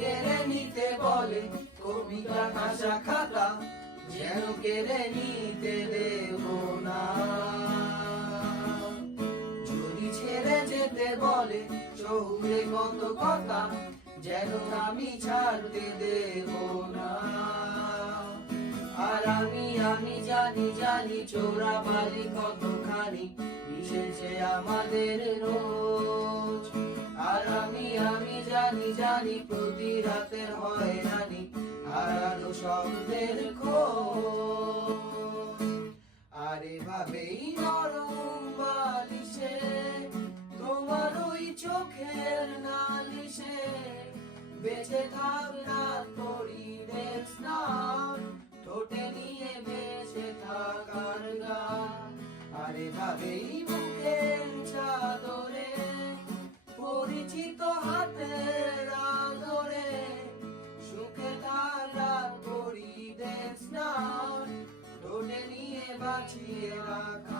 কেড়ে নিতে বলে, কবিতা ভাষা খাতা যেন কেড়ে নিতে দেব না। যদি ছেড়ে যেতে বলে শহুরে কত কথা যেন আমি ছাড়তে দেব না। আর আমি আমি জানি জানি চোরা বালি কতখানি মিশেছে আমাদের রোজ জানি জানি, প্রতি রাতের হয় রানি হারানো শব্দের আর এভাবেই নরম বালিশে, তোমার ওই চোখের নালিশে, বেঁচে থাক রাত পরিদের স্নান, ঠোঁটে নিয়ে বেঁচে থাকার গান আর এভাবেই ที่ราคา